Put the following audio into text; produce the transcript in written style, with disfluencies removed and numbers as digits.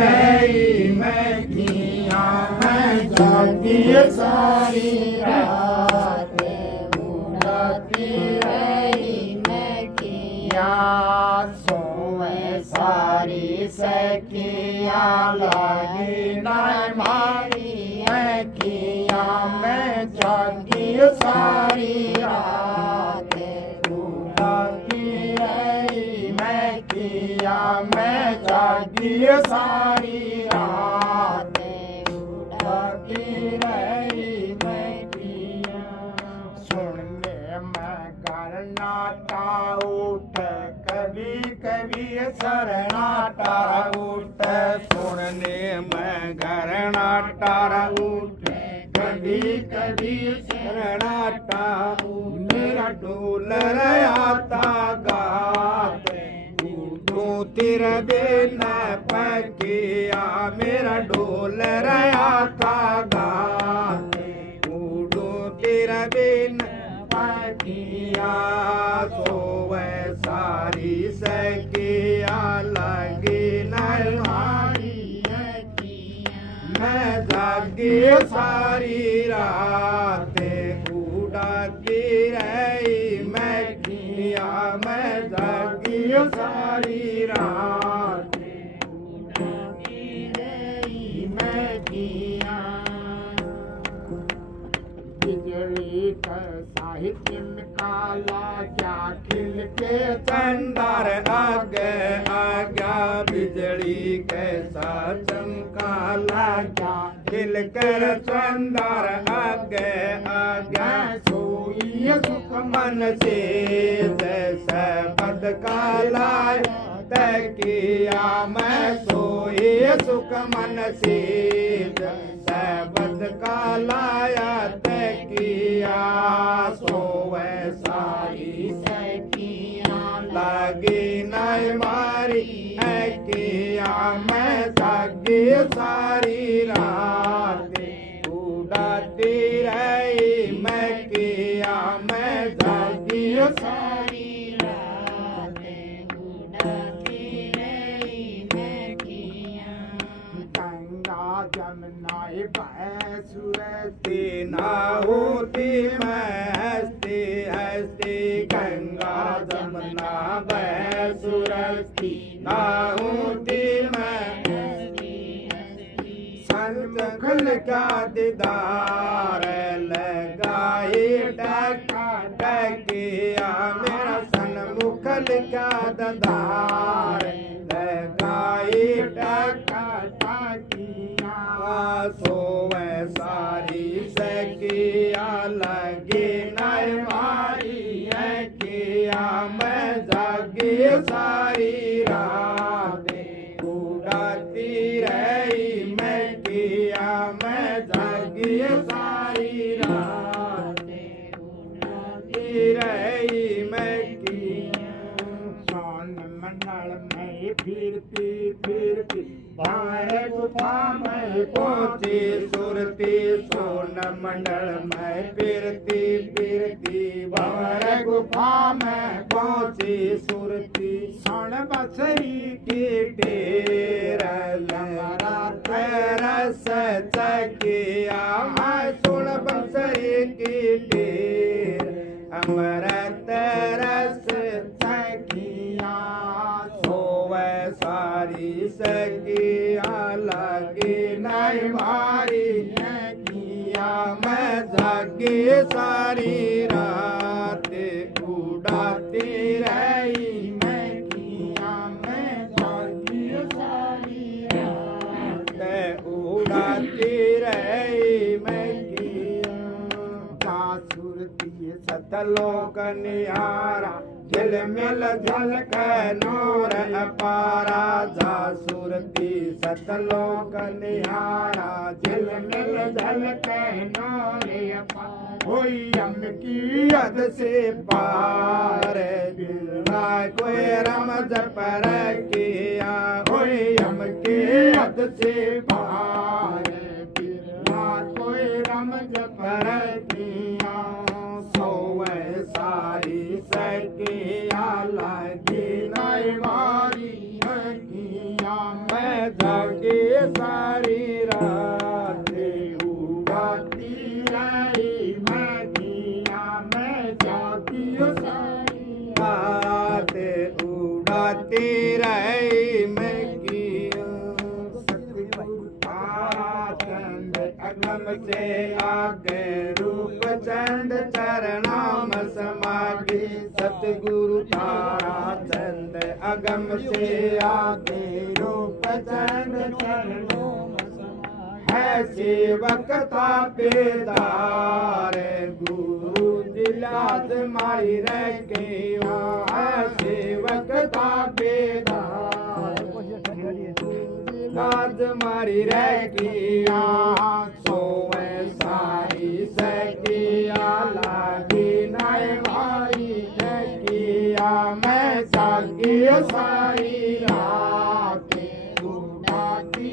मैं किया मैं जागी सारी रात उड़ती रही मैं किया सोए सारी सखिया लगी नहीं मारी मैं किया मैं जागी सारी रात उड़ती रही मैं किया मैं जागी सारी रात उड़ती रही मैं किया सुनने में करनाटा उठ कभी कभी शरणाटा उठ सुनने में करनाटा उठ कभी कभी शरणाटा मेरा ढोल आता गाते तेरा बिन पकिया मेरा ढोल आता गाते उड़ो तेरा बिन पकिया सोवे सारी सकिया लगी नहारी मैं जागी सारी रात उड़ाती रही मैं किया मैं जागी सारी रात उड़ाती रही मैं किया बिजली का साहित्य काला क्या खिल के चंदार आगे आगा बिजली कैसा चमकाला क्या खिल कर चंदार आगे आगा सोई सुख मन से जैसे बद काला किया मैं सोई सुख मन से जैसे बद काला किया सोवे सारी सखिया लगी नहीं मारी किया मैं जागी सारी रात उड़ाती रही मैं किया मैं जागी सारी रात उड़ाती रही मैं किया गंगा जमुना सुरती ना होती मैं हस्ती हस्ती गंगा जमुना सुरती ना होती मैं संत खुल का दीदार लगाई डका डकिया मेरा सन्मुखल का ददार लगाई डका डकिया सोवे सारी सकिया लगी नहीं मारी किया मैं जागी सारी रात उड़ाती रही मैं किया मैं जागी सारी रात उड़ाती रही मैं किया सोन मंडल में फिरती फिरती बाहर गुफा में पहुंची सुरती सोन मंडल में फिरती फिरती बाहर गुफा में पहुंची सुरती सोन बसरी की टेर लहरा रस चकिया मैं सोन बसरी की टेर अमृत रस चकिया सोवे सारी सकिया लगी नहीं मारी किया मैं जागी सारी रात उड़ाती रही मैं किया मैं जागी सारी रात उड़ाती रही मैं किया सुरती सतलोक निहारा झिल मिल झलक नूर अपारा जा सुरती सतलोक निहारा झिल मिल झलक नूर अपारा कोई हम की हद से पार बिना कोई रमज पर किया कोई हम की हद से पार बिना कोई रमज पर किया सोवे सारी सकिया लगी नहीं मारी किया मैं जागे सारी रात उड़ाती रही मैं किया मैं जागी सारी रात उड़ाती रही मैं किया चंद अगम से आगे रूप चंद चरणाम समागे सतगुरु तारा चंद अगम से आगे रूप चंद चरणाम है सेवक तापेदार गुरु दिलाज मारी रखे है सेवक तापेदार लाज मारी रखिया सोए साई सकिया लागी नय भाई किया मैं जागी सारी रात उड़ाती